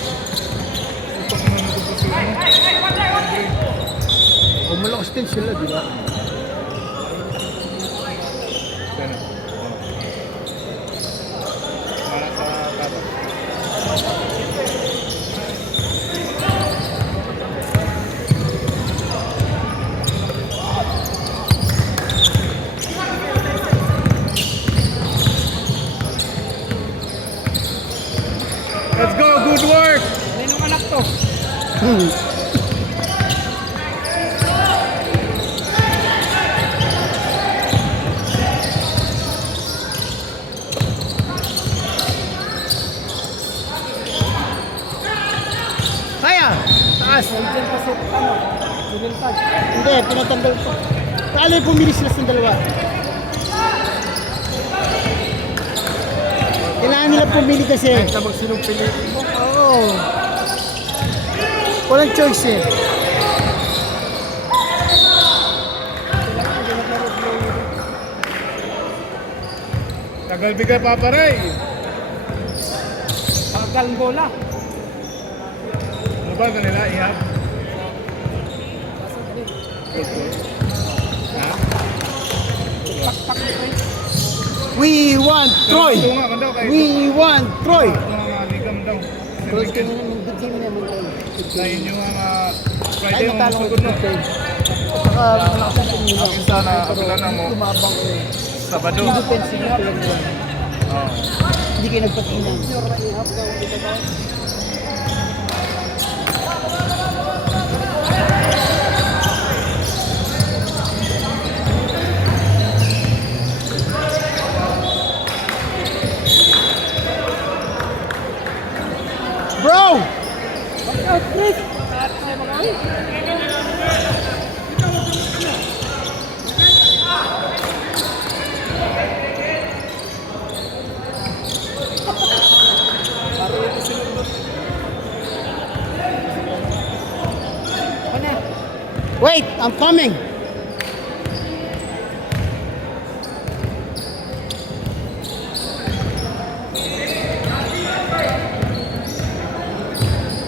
Utok na nagubos yung ano. O malakas din sila, di ba? Sana. Para sa tatak. Let's go! Good work! Ninong anak to. Kaya! Taas! Nandiyan pa sa ano. Sinintag. Hindi, pinatanggal ko. Paano yung pumili sila sa dalawa? Kailangan nila pumili kasi. Kahit na magsinong piliin mo. Oo. Walang choice eh. Tagal bigay paparay. Tagal bola. Ano ba kanila? Ihab? Ha? Pakpak nito eh. We want Troy! Ito nga, daw kayo. We want Troy! Ito nga mga ligam daw. Troy ka na naman, good game naman tayo. Dahil yung mga Friday Ay, mo natalo ko masugod na. good game. At saka malakas ang tumila. Akin sana, kabila na mo. Tumabang ko eh. Sabado. Yung defensive na pinag-run. Oo. Hindi kayo nagpatingnan. Bro! Watch out, Chris. At sa mga ano. Ano? Wait, I'm coming.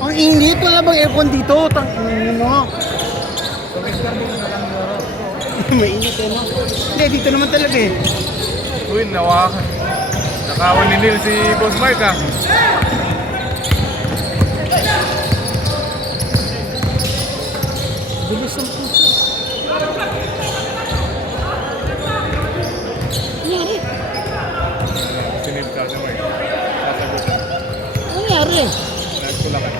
Ang init, wala bang aircon dito? Tangin mo. Mainit eh, no? Hindi, dito naman talaga eh. Uy, nawakan. Nakawan ni Neil si Boss Mark ah. Bilis ang puso. Nangyari? Sinib ka sa Mark. Sasagutan. Nangyari? Nagkulakan.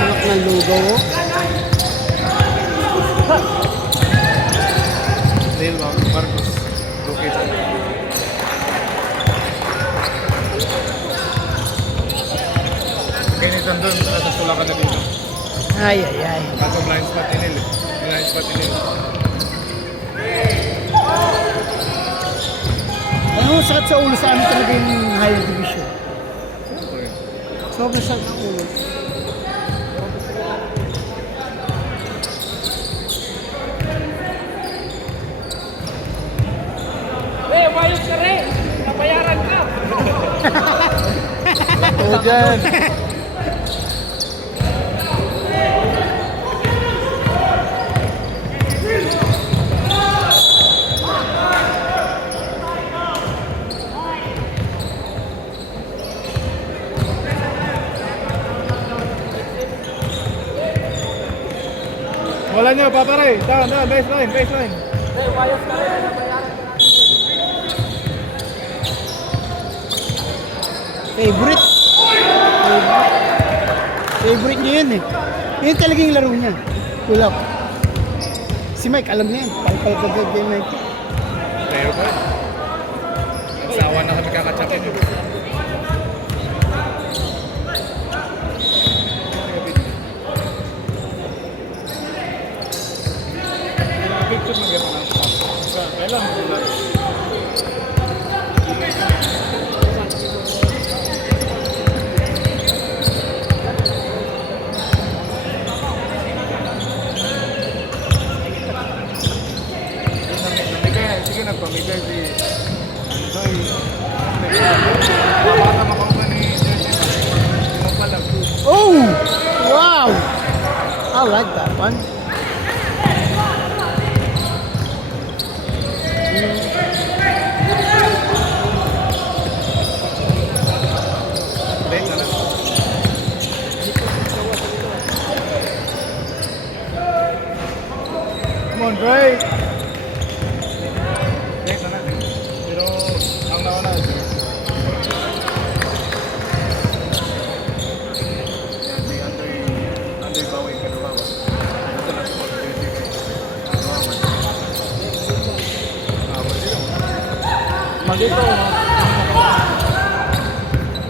Tulak ng lugaw, oh. Neil Marcos. Location. Ganito doon, nasa tulakan na dito. Ay, ay, ay. Kaso blind spot ni Neil. Blind spot ni Neil. Ano, sakit sa ulo sa amin talaga yung higher division. Siyempre. Sobrang sakit ng ulo. Eh, wayos ka rin. Nabayaran ka. Oo dyan. Wala nyo, paparay. Down, baseline, baseline. Eh, wayos ka rin. Nabayaran ka. Favorite. Favorite niya yun eh. Yun talaga yung laro niya. Pull up. Si Mike, alam niya yun. Palpal kay Mike. Player ba? Nagsawa na kami kakatsakin. Picture mo gano'n. Kailan mo sila? Sige, nagpamigay si Andoy. like that one. Break na lang. Come on, Dre. Break na natin. Pero ang nauna, sir. Yan, si Andoy Bawi Kadawawa. Ito na po. Kadawawa. Wala yun. Magito.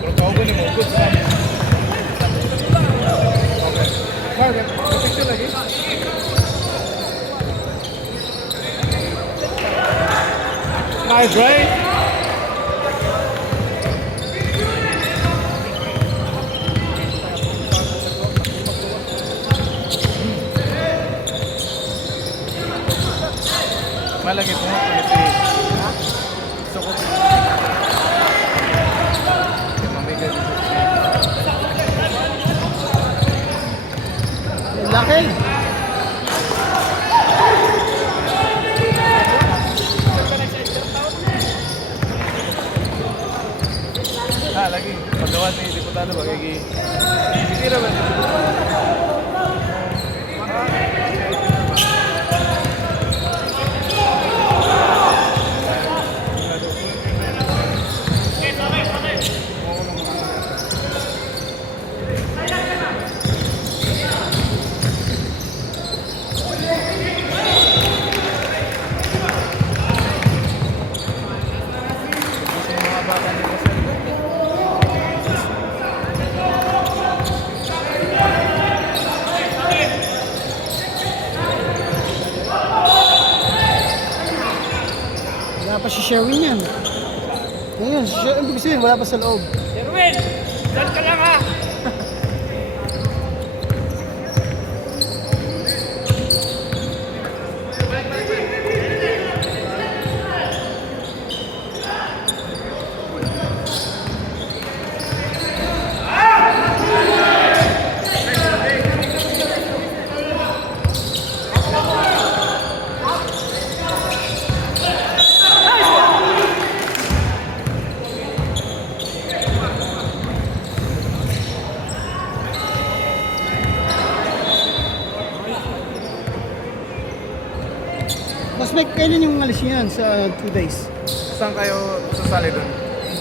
Pero kaugan ni mo, good sa amin. Okay. Marvin, picture lagi. Nice, right? Malagi po nga si Sokot. Yung mamigay dito Laki. lagi. Paggawa ni Diputado ba kay hindi naman. Wala pa si Sherwin yan. Ngayon, ibig sabihin, wala pa sa loob. Sherwin! Saan ka lang ha? Mas may kailan yung alis niyan sa 2 days? Saan kayo sasali doon?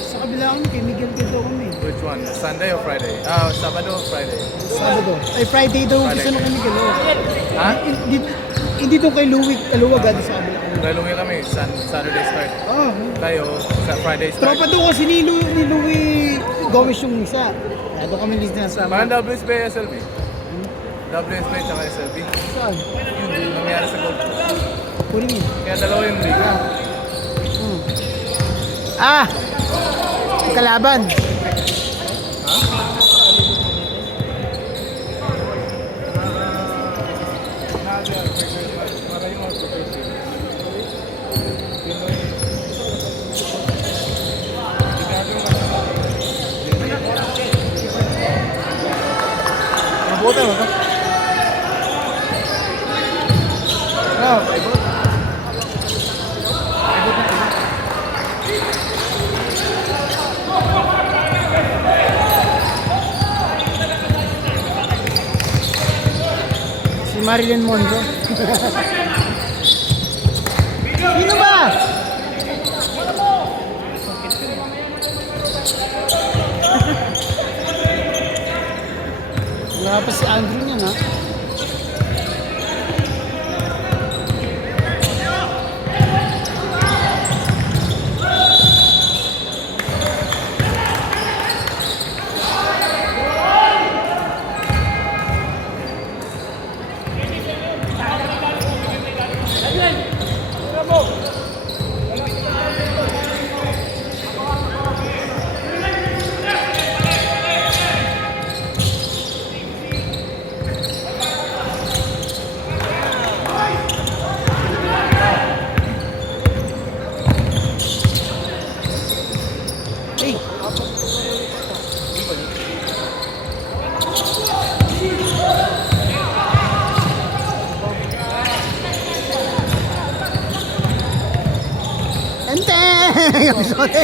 Sa kabila kami, kay Miguel Quinto kami. Which one? Sunday or Friday? Sabado or Friday? Sabado. Ay, Friday daw Friday. gusto nung kay Miguel. Oh. Ha? Hindi doon kay Louie Kaluwag sa kabila kami. Dalawin kami. Saturday start. Oh, Tayo sa Friday start. tropa doon kasi ni Louie Gomez yung isa. Kaya doon kami list na sa Parang WSB, SLB. WSB tsaka SLB. Saan? Yun, yung nangyari sa gold. Kunin mo. Kaya dalawa yung liga. Ah! Yung kalaban. Mabuti mo, no? Si Marilyn Monroe. Sino ba? Wala pa si Andrew niyan, ha? Yung sorry.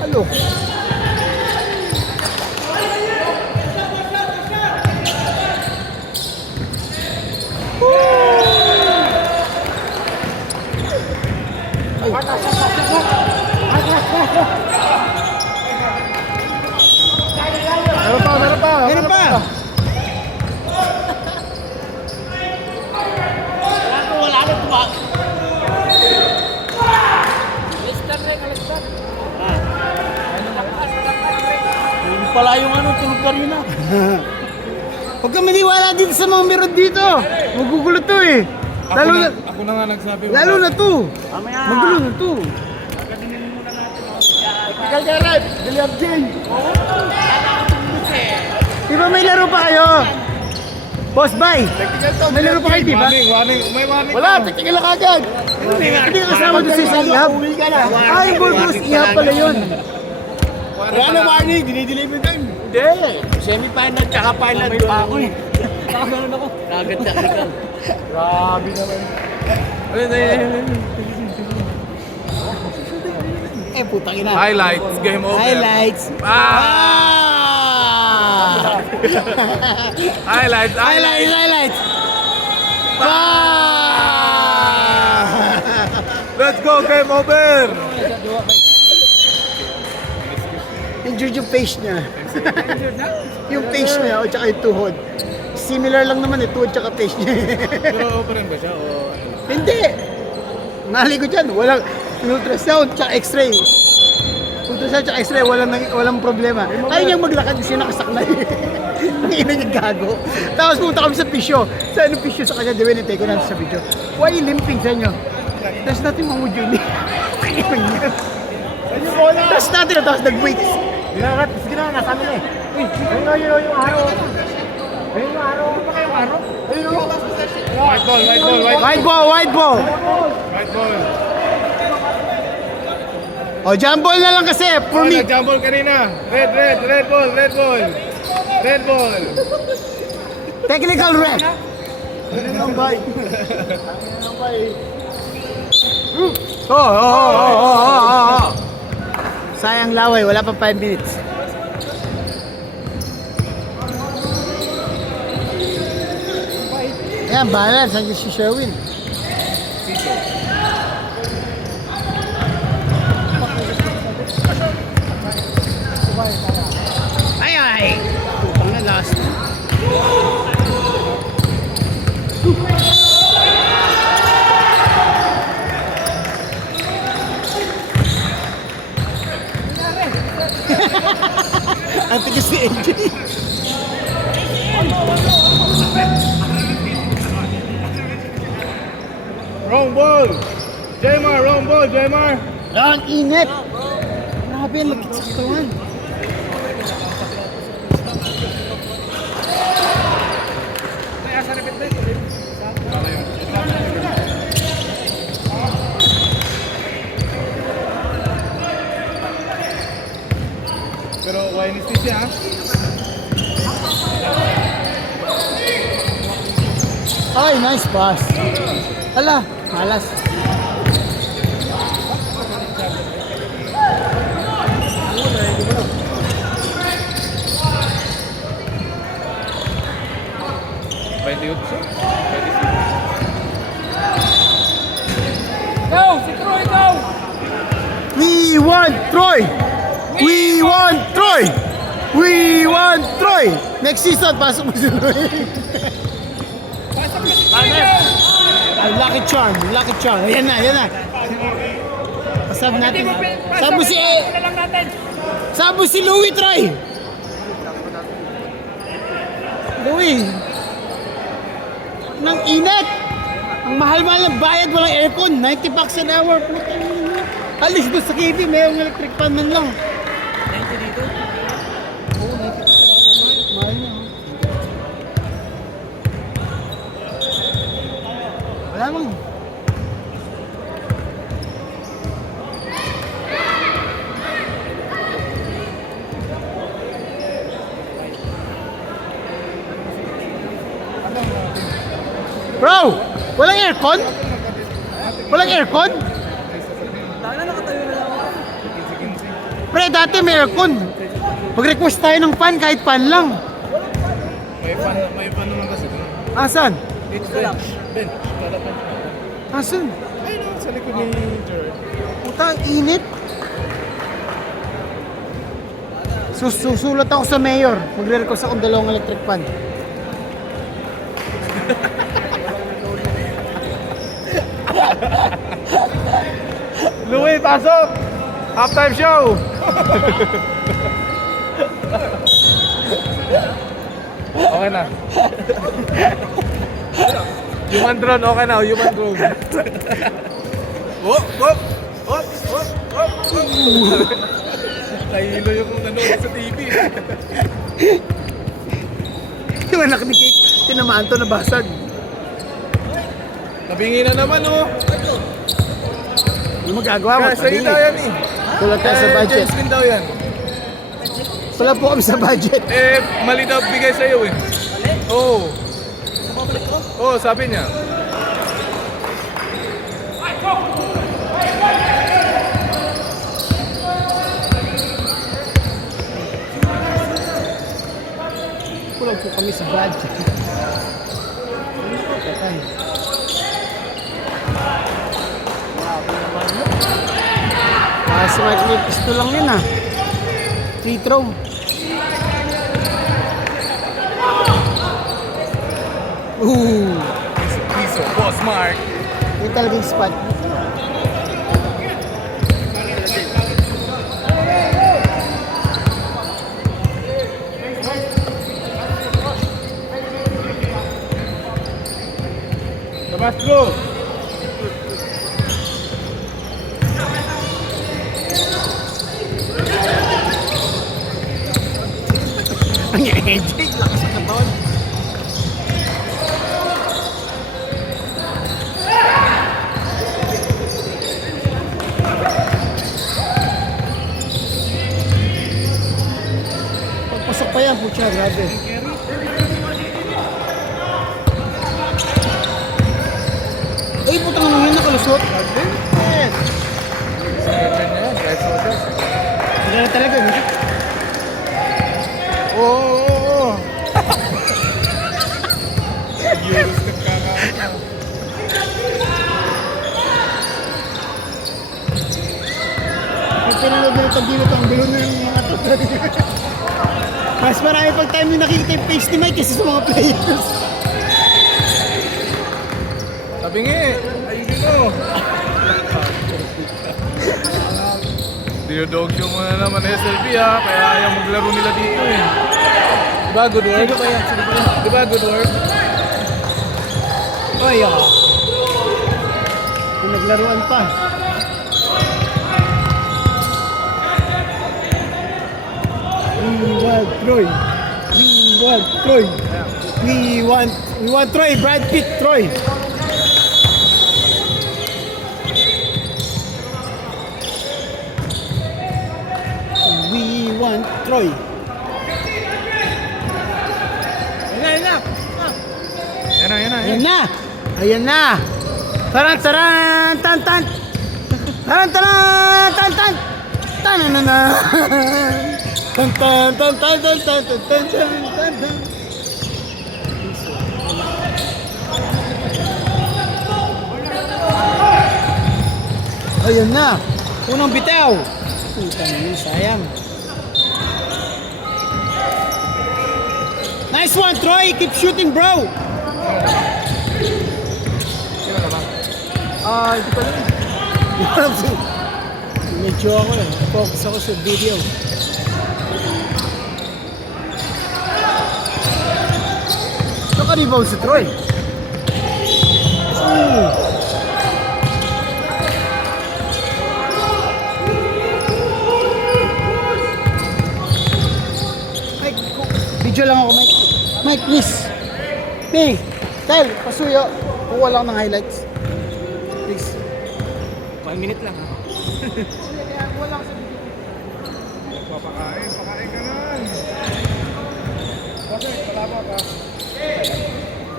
Ano? Meron pa, meron pa. Meron pa! Yung pala yung ano, tulog ka rin ah. Huwag kang maniwala dito sa mga meron dito. Magugulo to eh. Ako na nga nagsabi. Lalo na to. Magulo na to. Ikaw Garrett, William Jane. Di ba may laro pa kayo? Boss, bye. May laro pa kayo, di ba? Warning, may warning. Wala, technical na kagad. Hindi kasama doon sa isang ihap. Ay, Bulbos, ihap pala yun. Wala na warning, dinidelay mo din. Hindi. Semi-final tsaka final pa ako eh. Nakaganon ako. Nagad-takikal. Grabe naman. Eh, putang ina. Highlights, game over. Highlights. Highlights, Highlights. Let's go, game over. Injured yung face niya. Yung face niya, o tsaka yung tuhod. Similar lang naman eh, tuhod tsaka face niya. Pero operan ba siya o ano? Hindi! Nali ko dyan, walang ultrasound tsaka x-ray. Ultrasound tsaka x-ray, walang problema. Ayaw niyang maglakad kasi nakasaklay. Ang ina niya gago. Tapos pumunta kami sa pisyo. Sa ano pisyo sa kanya, di ba nitay ko natin sa video. Why you limping sa inyo? There's nothing wrong with you. There's nothing, tapos nag-wait. Ginagat, sige na, nasa amin eh. Uy, ayun yung araw. Ayun yung araw. Ano pa kayong araw? Ayun yung White ball, white ball, white ball. White ball, white ball. White ball. O, jump ball na lang kasi, for me. Nag-jump ball kanina. Red ball, red ball. Red ball. Technical ref. Oh. Sayang laway, wala pa 5 minutes. Ayan, balance. Nandiyan si Sherwin. Ay! Putang na last. Ang tigas ni AJ. Wrong ball. Jaymar, wrong ball, Jaymar. Ang init. Grabe, ang lakit sa katawan. Pero wainis din siya. Ay, nice pass. Hala, malas. Go! Si Troy, go! We want Troy! We want Troy! We want Troy! Next season, pasok mo si Troy. Ay, lucky charm, lucky charm. Ayan na. Pasab natin. Sabi si Louie Troy! Louie! Nang init! Ang mahal-mahal ng bayad, walang aircon. 90 bucks an hour. Putang ina. Alis doon sa KV, mayroong electric fan man lang. 90 dito? Oo, 90 bucks an hour. Mahal niya. Wala mang. Bro! Walang aircon? Walang aircon? Dahil na nakatayo na Pre, dati may aircon. Mag-request tayo ng fan, kahit fan lang. May fan naman kasi doon. Asan? It's bench. Bench. Kada pan. Asan? Ayun o, sa likod ni Jared. Puta, ang init. Susulat ako sa mayor. Magre-request akong 2 electric fan. Louie, pasok! Halftime show! Okay na. Human drone, okay na. Human drone. Wop, wop! Wop, wop, wop! Nahilo yung nanonood sa TV. Yung anak ni Kate, tinamaan to, nabasag. Nabingi na naman, oh. Yung magagawa mo, Kaya sa'yo daw yan, eh. kulat tayo sa budget. James Lin daw yan. Wala po kami sa budget. Mali daw bigay sa'yo, eh. Oo. Oo, sabi niya. Kulang po kami sa budget. Patay. Si Mike Lee, pisto lang yun ah. Free throw. Piso, boss Mark. Yung talagang spot. Tabasco. Ang edge, lakas ng katawan. Pagpasok pa yan, putya, grabe. Eh, putang ano yun, nakalusot. Yes. Ganyan, guys, order. Hindi na talaga, hindi. Oo. Euros ka kakain. Pag pinanood na itong dito, ang gulo na yung mga tutod. Mas marami pag time yung nakikita yung face ni Mike kasi sa mga players. Sabi nga, ayusin mo. Dinodog yung mga naman SLB ha, kaya ayaw maglaro nila dito eh. Diba good work? Diba good work? Oy, ako. Kung naglaruan pa. We want Troy. We want Troy. We want Troy. Brad Pitt, Troy. We want Troy. Yan na. Ayan na! Ayan na! Taran taran tan tan! Taran taran tan tan! Tananana! Tan tan tan tan tan tan tan tan tan tan. Ayan na! Unang bitaw! Putang ina, sayang. Nice one, Troy! Keep shooting, bro! Hindi pa lang. Medyo ako eh. Focus ako sa video. Naka-rebound si Troy. Mike, video lang ako, Mike. Mike, please. Hey, Tel, pasuyo. Kuha lang ng highlights. Please. 1 minute lang. Pakain ka na. Okay, palaba ka.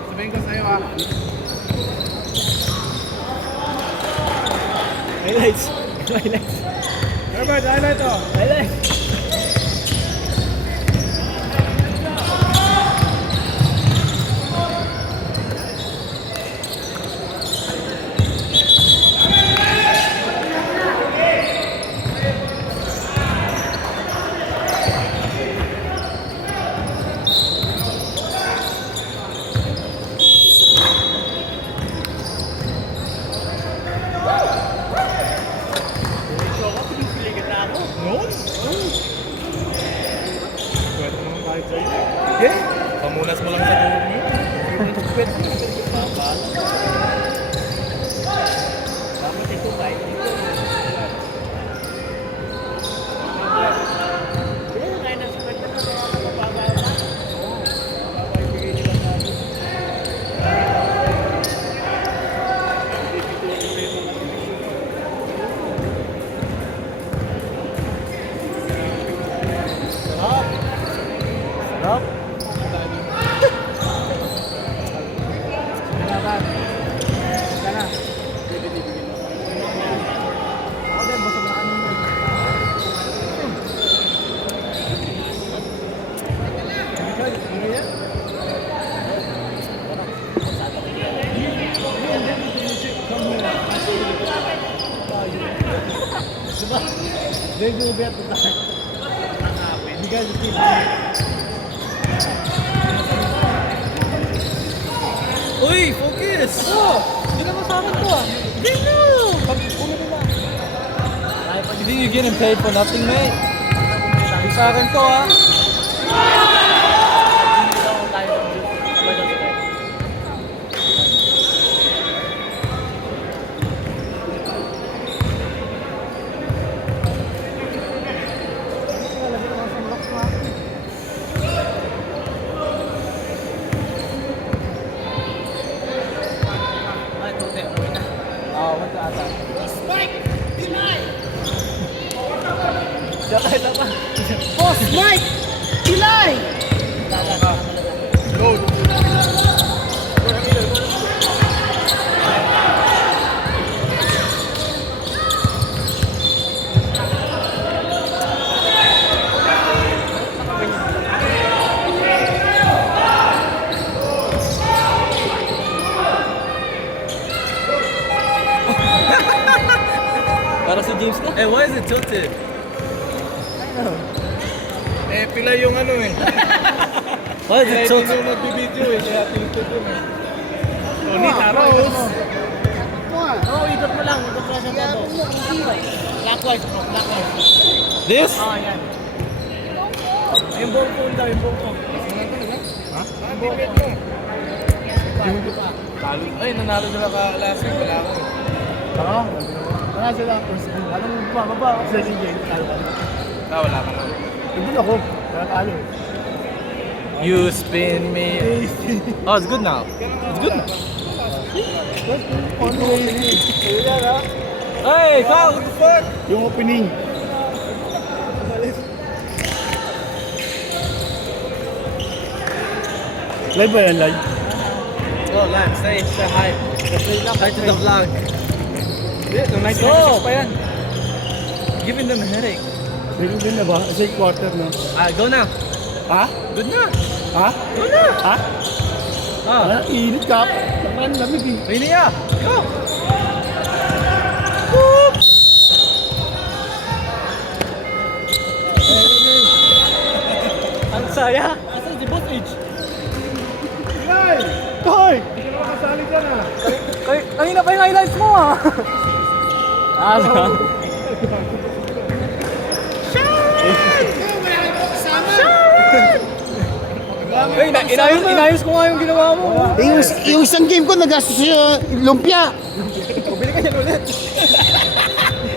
Sabihin ko sa'yo ha. Highlights. Highlights. Robert, highlight to. Pwede naman kahit sa'yo. Yeah. Pamunas mo lang sa tuhod mo. Pwede mo. Dapat ito kahit dito. Kaya nasa kanya na mababa. Mababa ibigay nila sa atin. Sarap. Sarap. Then you get to that. Because you feel Uy, focus! oh, hindi ka masama to ah. Hindi no. Pag ulo mo ba? You think you're getting paid for nothing, mate? Sabi sa akin to, ha? Boss Mike! Pilay! Para si James na? Eh, why is it tilted? Eh, pila yung ano eh. Why is Kaya hindi mo magbibideo eh, kaya tilted yun eh. Tony, taro. Oo, ikot mo lang. Ikot mo lang sa todo. Clockwise bro, clockwise. This? Oo, yan. Yung buong phone daw, yung buong phone. Ha? Bibid mo. Talo. Ay, nanalo sila ka last week. Wala ako eh. Oo. Wala sila. Anong baba? Kasi si Jay, talo ka. Wala ka na. Hindi ako. Wala talo. You spin me. Oh, it's good now. It's good now. Hey, Kyle, what the fuck? Yung opening. Live ba yan, live? Oh, Lance, say hi. Hi to the vlog. Yeah, no, nice pa yan. Giving them a headache. Meron din na ba? Kasi quarter na. Go now. Ha? Good na. Ha? Go na. Ha? Ah, Init ka. Naman lamig eh. Pwede niya. Go. Ang saya. Asan si Boss H? Toy! Hindi ka na makasali dyan ah. Kanina pa yung highlights mo ah. Inayos ko nga yung ginawa mo. Yung isang game ko nagastos sa lumpia. Bili ka yan ulit.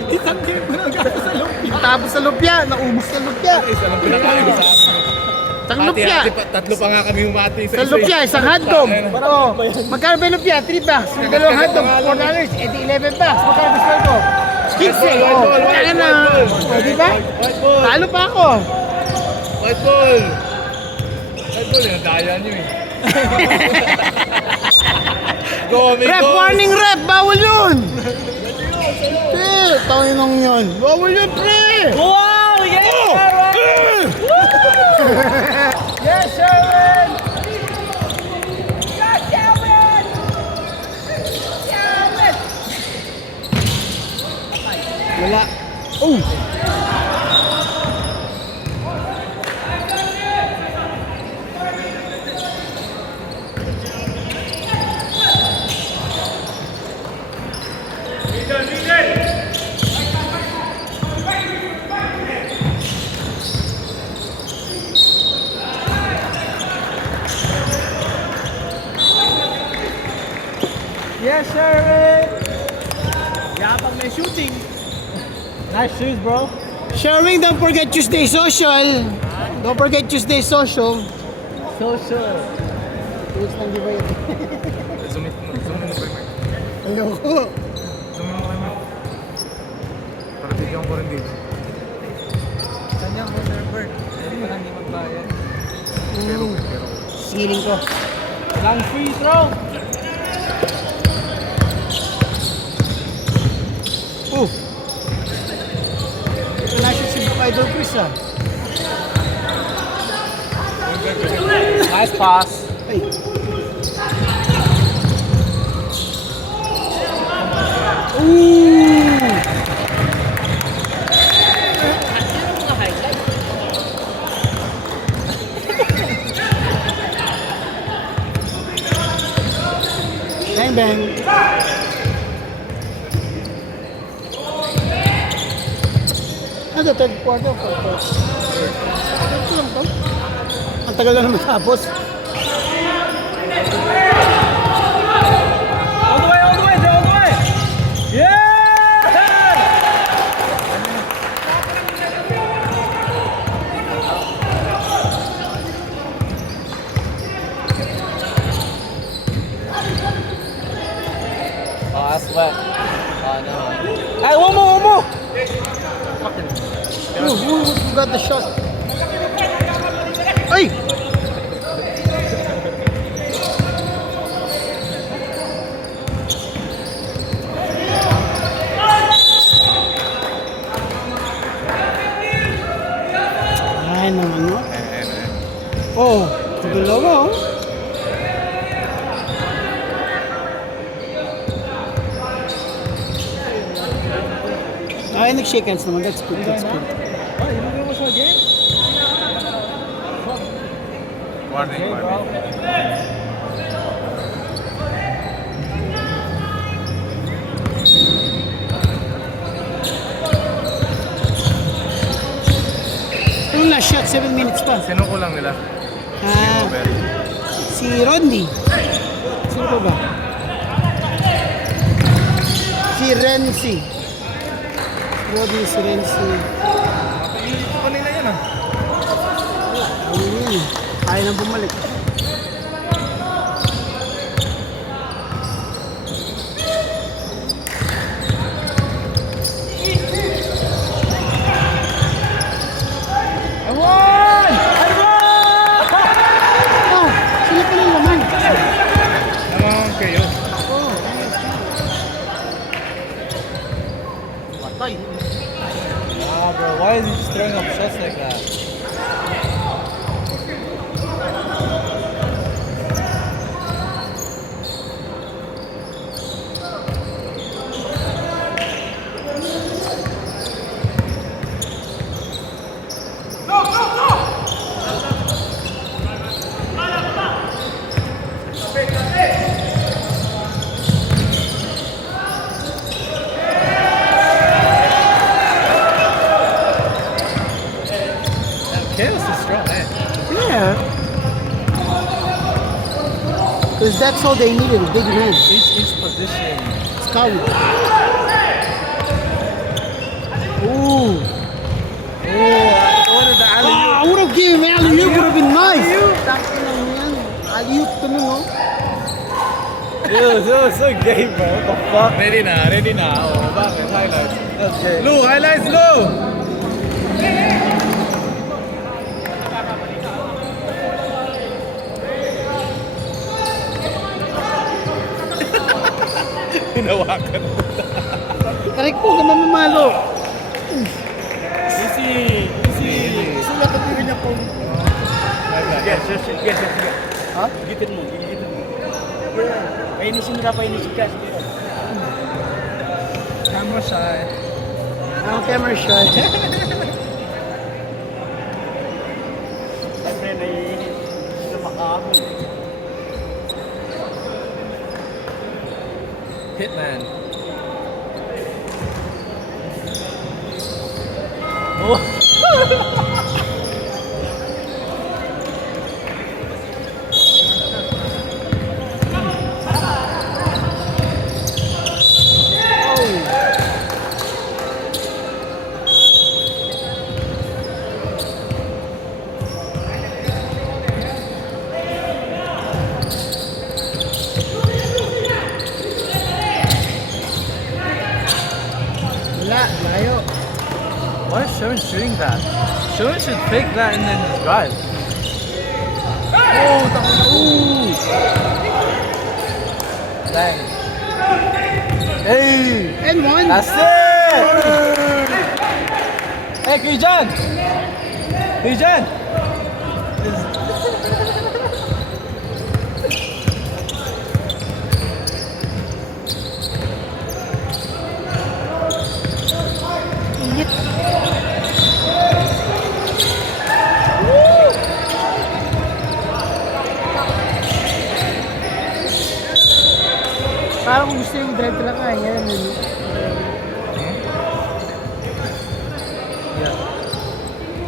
Isang game mo na gasto sa lumpia. Tapos sa lumpia, naubos sa lumpia. Isa lang pinakain ko sa akin. Sa lumpia. Tatlo pa nga kami humati sa Sa lumpia, isang hotdog. Oh, magkano ba yung lumpia? 3 bucks. Yung dalawang hotdog, $4. Eh di 11 bucks. Magkano gusto ko? 15. Oh, kaya na. Oh, di ba? White ball. Talo pa ako. White ball. White ball, yung daya niyo eh. Go, amigo. Rep, warning rep. Bawal yun. Eh. tayo nang yan. Bawal yan, pre! Wow! Yes, Sharon! Yes, Sharon! Yes, Sharon! Sharon! Wala. Oh! Yes, Sharon! Yeah, pag may shooting. Nice shoes, bro. Sharing, don't forget Tuesday social. Don't forget Tuesday social. Social. Tulis ng di ba yun? Zoom in mo kay Mark. Ayoko. Zoom in mo kay Mark. Para bigyan ko rin dito. Kanyang Wonderbird. Hindi pa hindi magbayad. Pero, Siling ko. Walang free throw. Oh! Ito na siya si Idol Chris ah. Nice pass. Ay. Ooh! Bang bang. Ano, third quarter, fourth quarter. Ito lang to. Ang tagal na naman tapos. All the way, all the way, Joe, all the way. Yeah! Oh, I sweat. Oh, no. Hey, one more, one more. Who got the shot? Ay! Ay naman no? Oh, dalawa oh. Ay, nag-shake hands naman. That's good, that's good. Oh, you didn't watch my game? warning, Okay, bro. warning. Yung last shot, 7 minutes pa. Sino ko lang nila? Ah, Over. si Rodney. Sino pa ba? Si Renzi. Rodney, si Renzi. Ito kanina yan ah. Ano yun? Ayaw nang bumalik. I won! I won! Oh, sila pala yung laman. Naman kayo. Oh, Patay. Ah, bro, why is he just throwing up shots like that? Chaos is strong, man. yeah. Because that's all they needed, a big man. Each position. Scout. Ooh. Oh, what did the alley Ah, I would have given him alley-oop, would have been nice. Takin lang yan. Alley-oop to mo, no? Dude, that was so gay, bro. What the fuck? Ready na. Oh, bakit? Highlights. That's gay. Lou, highlights Lou! Hinawakan. Aray ko, ka mamamalo. Easy. Sulat ang pirin niya po. Yes. Ha? Gigitin mo. Painisin mo na, painisin ka. Camera shy. Ang camera shot. Siyempre, naiinit. Sino makakapon. Hitman. Oh. Wala, layo. Why is Sherwin shooting that? Sherwin should fake that and then just drive. Oh, dang. Hey, And one. that's it. Hey, Kijan. Kijan. Init. Parang kung gusto yung drive lang nga, yan. Yeah.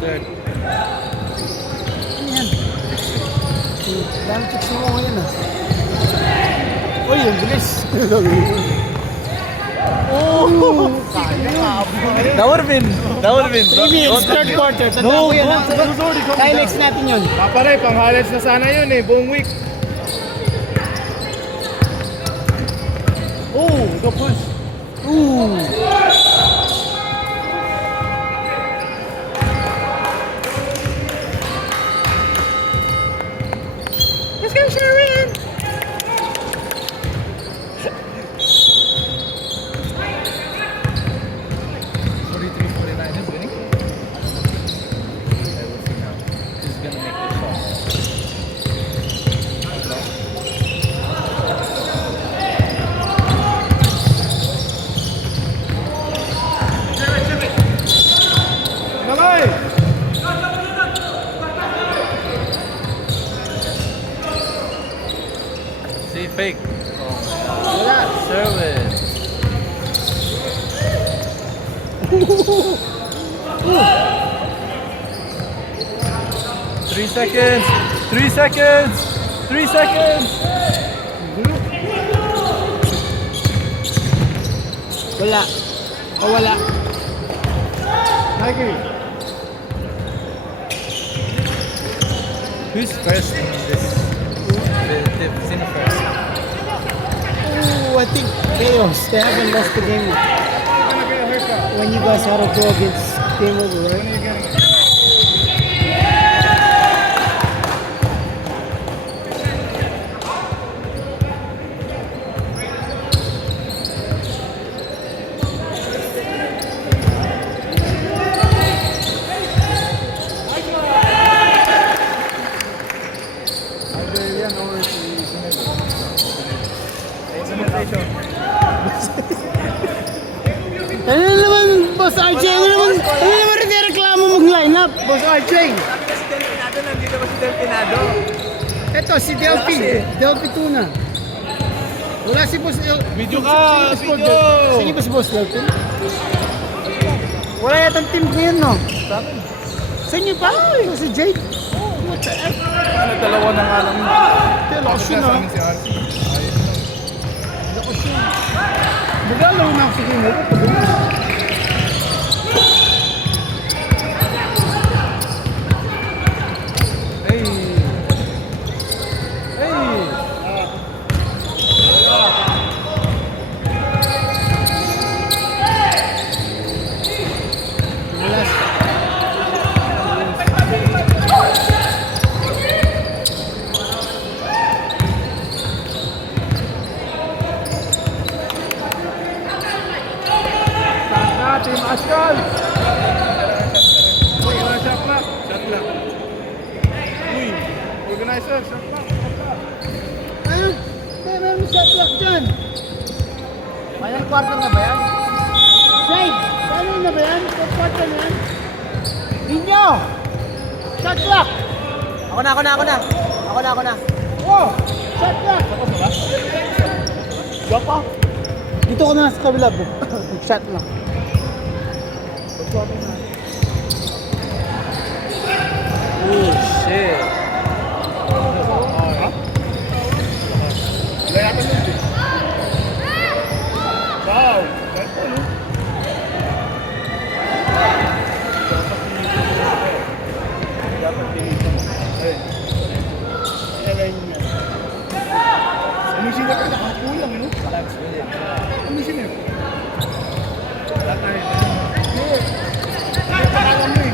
Third. Yan. Dami chicks mo ngayon ah. Uy, yung bilis. Oh! That would have been. 3 minutes, third quarter. Tanda ko yan. Highlights natin yun. Paparay, pang highlights na sana yun eh, buong week. Oh, the push. Ooh. Let's go, Sharon! Is winning. Okay, we'll see now. Who's gonna make this shot? Malay! See, fake. Wala. Sherwin. Three seconds. 3 seconds. 3 seconds. Wala. O wala. Nike. Who's first in this? Who's in first? Oh, I think Chaos. They haven't lost the game when you guys had to go against Game Over, right? Ano naman, Boss RJ? Ano naman reklamo mag-line up, Boss RJ? Nandito ba si Delfinado? Ito, si Delphi. Delphi Tuna. Wala si Boss Video ka! Video! Sige ba si Boss Delphi? Wala yatang team ngayon, no? Sa inyo pa? Ito si Jade. What the F? Dalawa na nga lang. Lakas yun, ha? Lakas yun. Magalaw na ako sa game over. Hey. Hey. Organizer, shot clock. Ayun, meron shot clock dyan. Final quarter na ba yan? Slide, paano na ba yan? Fourth quarter na yan? Inyo! Shot clock! Ako na. Oh! Shot clock! Gapa. Dito ko na sa kabila, bro. Shot lang. Oh, shit. Wow. Ano sila ka nakakulang, no? Ano sila? Wala tayo. Parang mo eh.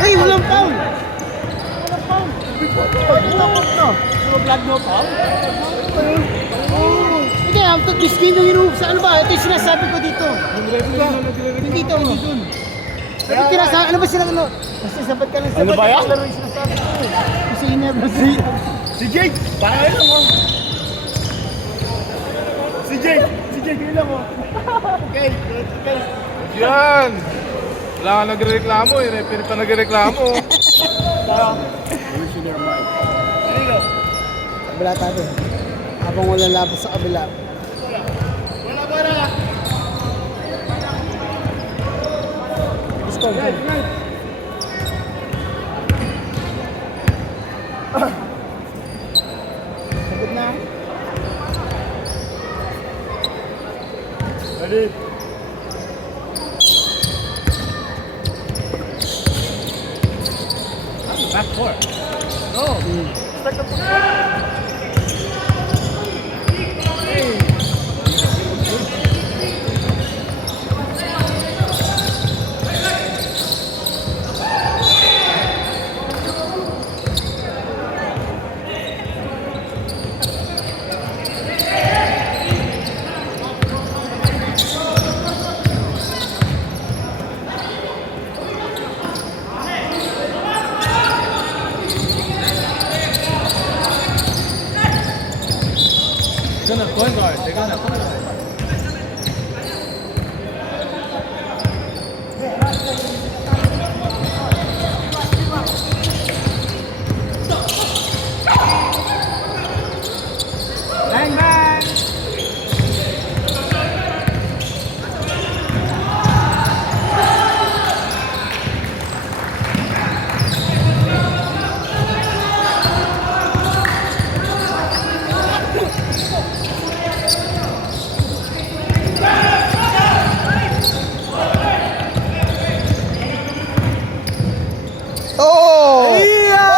Hey, walang foul! Walang foul! Pwede na po no? Vlog mo foul? Hindi, after this game yung inuub sa ano ba? Ito yung sinasabi ko dito. Hindi dito, hindi dun. Ano tinasabi? Ano ba sila ano? Basta sabat ka lang sabat. Ano ba yan? Laro yung sinasabi ko. Kasi never see. Si Jake! Parang ayun mo. Si Jake! Si Jake, yun lang mo. Okay. Yan! Wala ka nagreklamo eh. Referee pa nagreklamo. Kabila tayo. Habang walang laban sa kabila. Wala ba na? Score. Sagot na. Ready? Back four. No. Start the foot. They're gonna point guard. They're gonna point guard. Bang, bang! Oh! Yeah!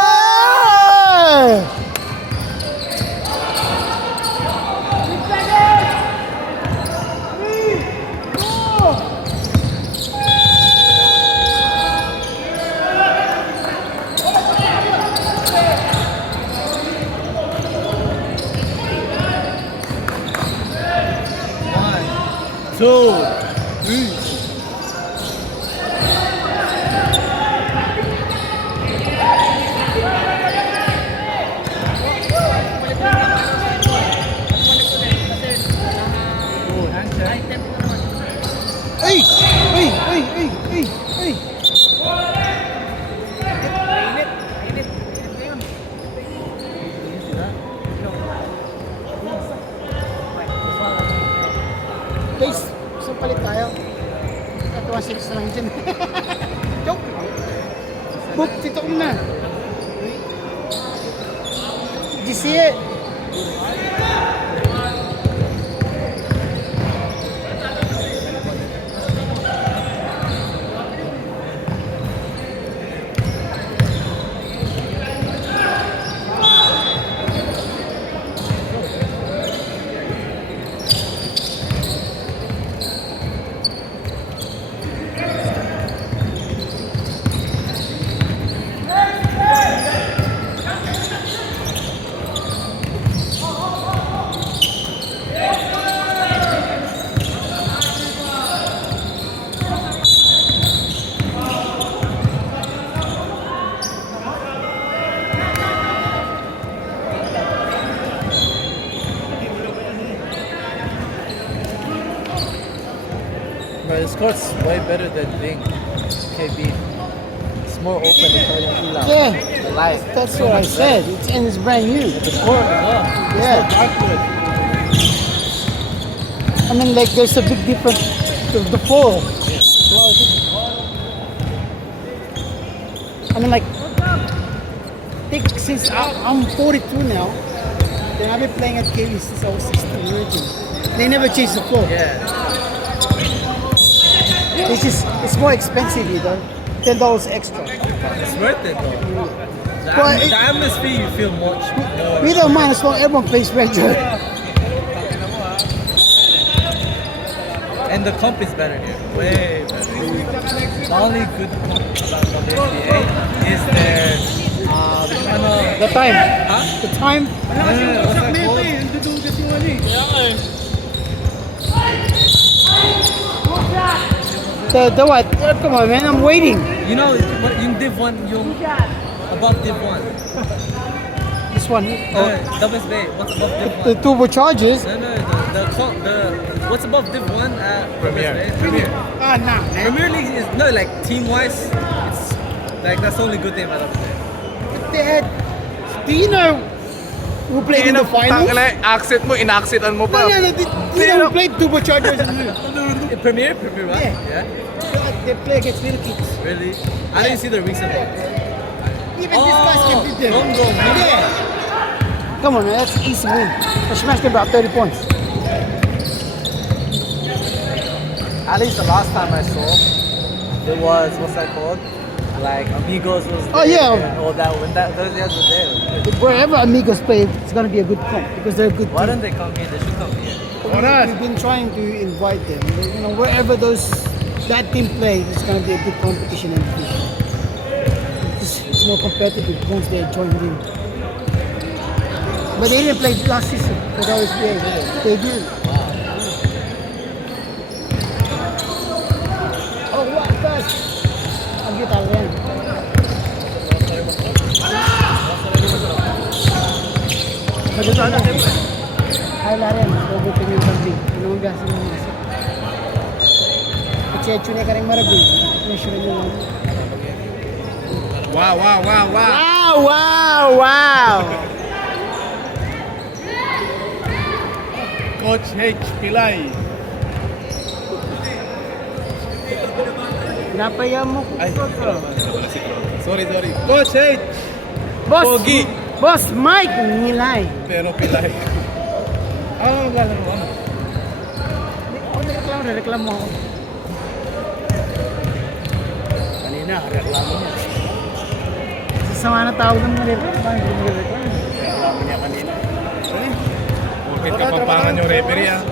One, two, three. Oh, handshake. Ay! Ay! Ay! Ay! Ay! Ay! Guys, isang palit tayo. At 1-6 na lang dyan. Joke! Book, tito ko na. GC! his court's way better than Bing. KB. It's more open. It's all yung ilaw. Yeah, The light. that's what I said. It's and it's brand new. The court as well. Yeah. I mean, like, there's a big difference to the floor. I mean, like, think since I'm 42 now, then I've been playing at KV since I was 16 or 18. They never changed the floor. Yeah. It's more expensive, you know. $10 extra. It's worth it though. Well, The atmosphere you feel much more. We don't mind as long as everyone plays regular. And the comp is better here. Way better. The only good comp about the NBA is their The time. Huh? The time. What's that called? The what? Come on, man. I'm waiting. You know, yung Div 1, yung above Div 1. This one. No, double bay. What's above Div 1? The turbochargers. No, what's above Div 1 at Premier. Premier. Ah, nah. Premier League is no like team wise. It's like that's the only good thing about double bay. They had. Do you know who played in the finals? Accent mo, in-accentan mo No, pa. no, no. Do you know who played turbochargers? Premier, right? Yeah. Yeah. They play against little kids. Really? I didn't see the recent one. Even these guys can beat them. Congo, Yeah. Come on, man. That's an easy win. I smashed them about 30 points. At least the last time I saw, it was what's that called? Like Amigos was there Oh, yeah. and all that. When those guys were there. Wherever Amigos play, it's going to be a good comp because they're a good Why team. don't they come here? They should come here. We've been trying to invite them. You know, wherever that team plays, it's going to be a good competition and it's more competitive once they join in. But they didn't play last season with OSBA. They did. Oh, what fast! Ang guitar yan. Maganda na. Ay, Laren, mabubutin yung pag-big. Ano ang gasa ng masa? Pachecho na ka rin marabig. Pressure nyo lang. Wow. Wow, wow, wow! Coach H. Pilay. Pinapaya mo ko. Ay, sorry. Coach H. Boss! Pogi. Boss Mike Nilay. Pero Pilay. Ano maglalaro? Ano? Reklamo ako. Kanina, reklamo niya. Sasama na tawag ng mga reklamo. Reklamo niya kanina. Bakit kapampangan yung referee ah?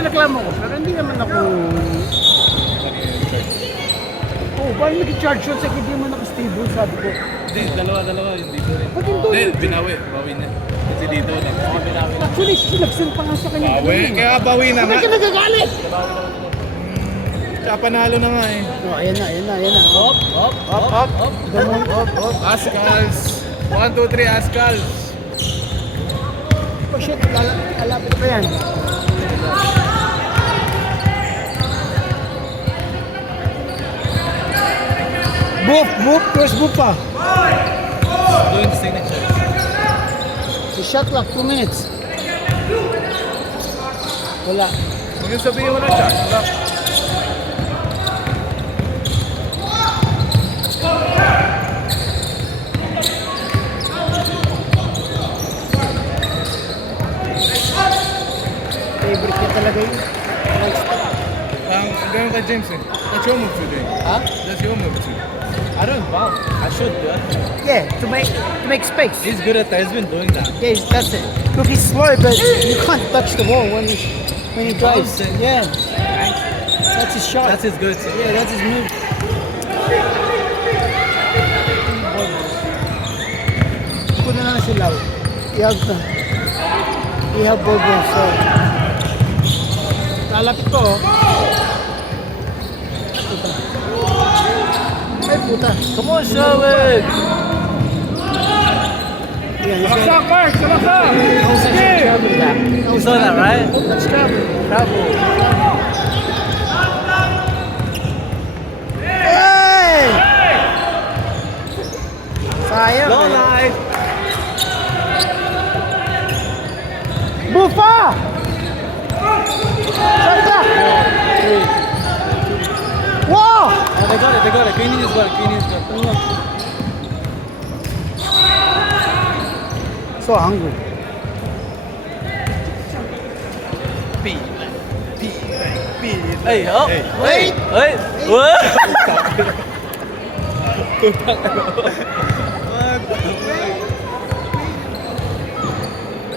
Reklamo ko, pero hindi naman ako... Oh, paano nag-charge yun sa hindi mo naka-stable, sabi ko. Hindi, dalawa yung dito rin. Pag yung doon, Hindi, binawi na. Kasi dito na. actually, sinagsin pa nga sa kanya. Bawi, kaya bawi na nga. Bakit ka nagagalit? Kaya panalo na nga eh. Oh, ayan na. Up. Damon. Ascals. 1, 2, 3, Ascals. Oh shit, lalapit pa yan. Boop, first boop pa. Doing signature. The shot clock, 2 minutes. Wala. Huwag yung sabihin mo na siya. Wala. Favorite niya talaga yun. Ganun ka James eh. That's your move today. Huh? That's your move too. I don't bounce. I should do it. Yeah, to make space. He's good at that. He's been doing that. Yeah, that's it. Look, he's slow, but you can't touch the wall when he drives. Bouncing. Yeah, that's his shot. That's his good thing. Yeah, that's his move. Kuna na si Lau. Ihag na. Ihag ball goal. So, lalapit ko. Puta. Ay, puta. Come on, Sherwood. Yeah, Salaksak, Mark! Salaksak! You saw that, right? That's travel. Travel. Queen is good. Queen is good. So hungry. Hey, oh. Wait! Hey. What?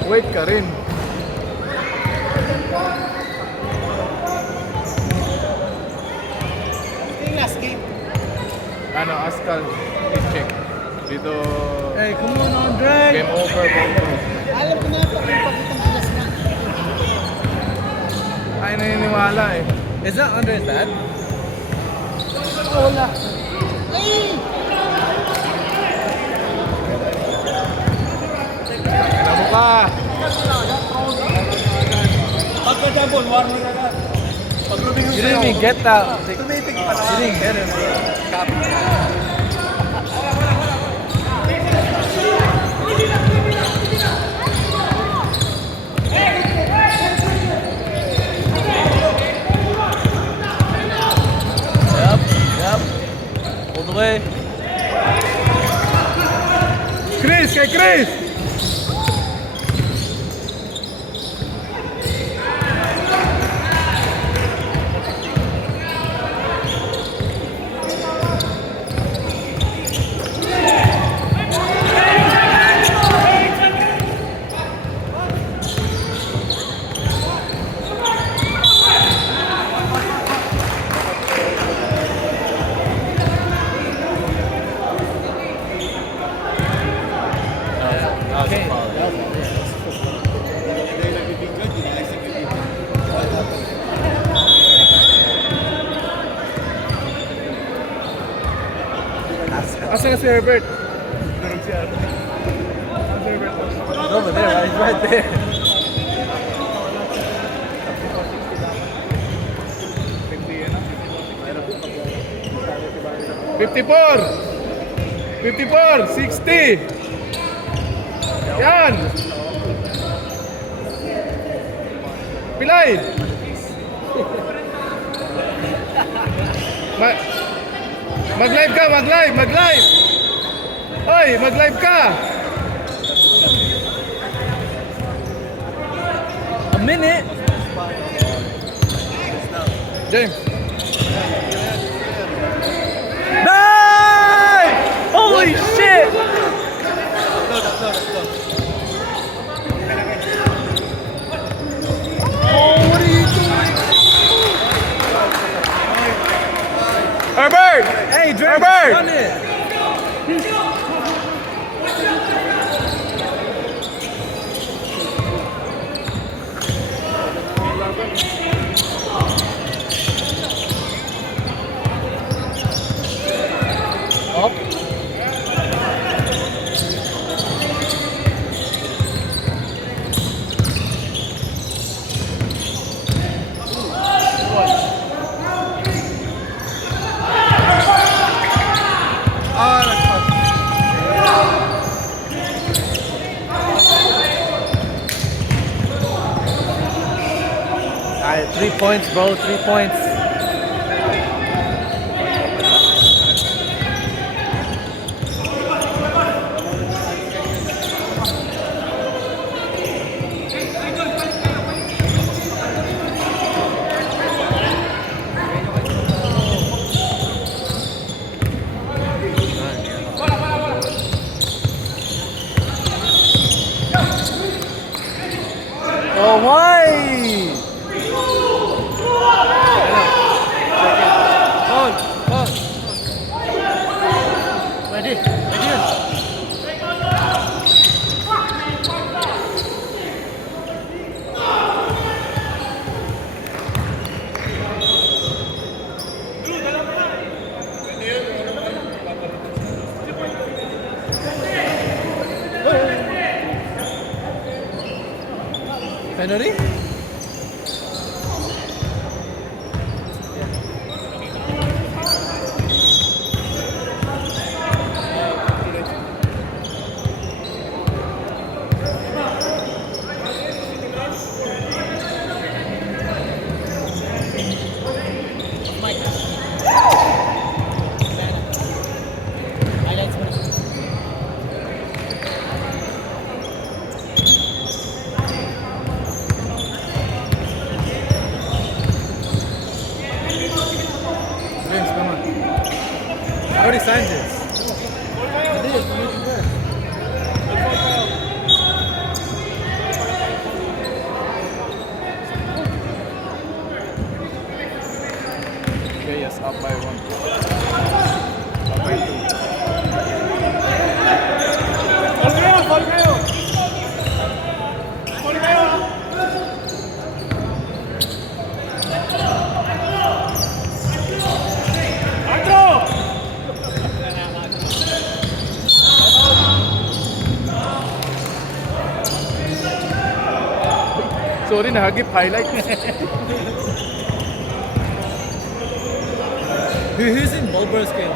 Wait ka rin. Last game. Ano, Askal, check. Dito, Hey, come on, Andre. game over, Bongo. Alam ko na ito kung pagkitang bilas na. Ay, naniniwala eh. Is that Andre's dad? Oh, wala. Ay! Ano mo ka? You didn't even get that. You didn't get it. Yep. All the way. Chris, kay Chris! Okay. Asa na si Herbert? Durog si Herbert. Asa si Herbert? It's over there. He's right there. Ano? 54! 54! 60! Yan! Pilay! Mag-live ka! Mag-live! Hoy! Mag-live ka! A minute. James! Nice! Holy shit! Herbert! Hey, Drake, Herbert! run it. Up. Alright, 3 points, bro. 3 points. Oh, why? Ready? Ready yun. Penalty? already signed this. Okay, yes, up by 1. Up by 2. Sorry, nahagip highlight. Who's in Mulber's game?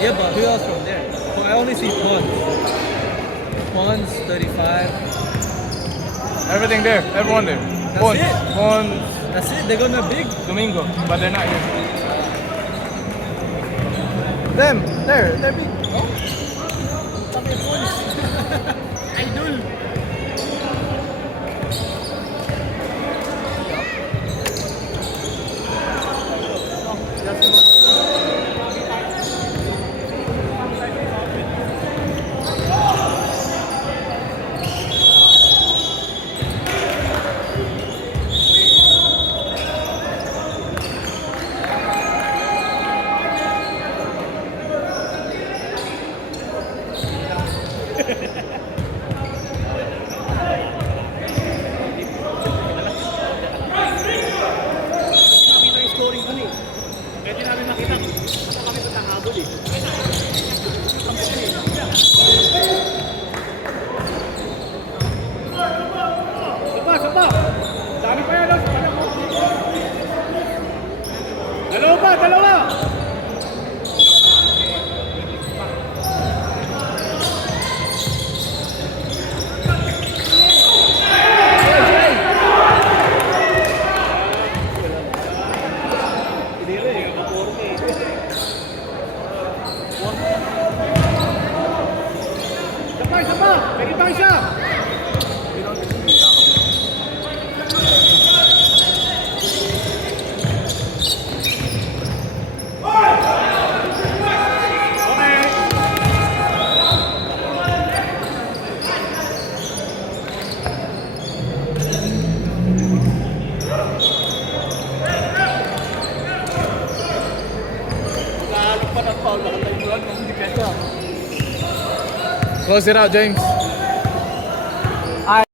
Yeah, but who else from there? Well, I only see Pons. Pons, 35. Everything there, everyone there. Pons, it. Pons, That's it. They're gonna big. Domingo, but they're not here. Them, they're big. Idol. Close it out, James.